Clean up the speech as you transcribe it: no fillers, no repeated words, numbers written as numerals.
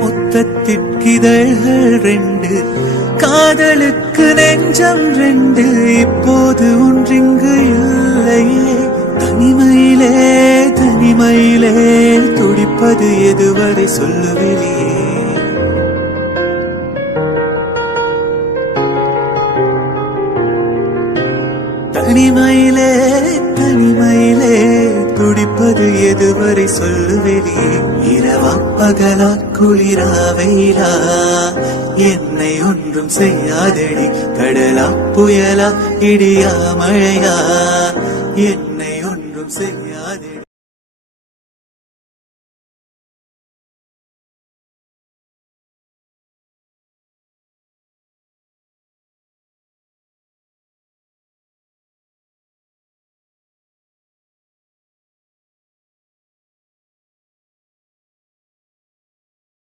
முத்தத்திற்கிதழ்கள் ரெண்டு, காதலுக்கு நெஞ்சம் ரெண்டு, இப்போது ஒன்றிங்கு இல்லையே. தனிமையிலே தனிமையிலே துடிப்பது எதுவரை சொல்லுவெளியே. தனிமையிலே தனிமையிலே துடிப்பது எதுவரை சொல்லுவெளியே. இரவா பகலா குளிரா வெயிலா என்னை ஒன்றும் செய்யாதடி. கடலா புயலா இடியா மழையா என்னை ஒன்றும் செய்ய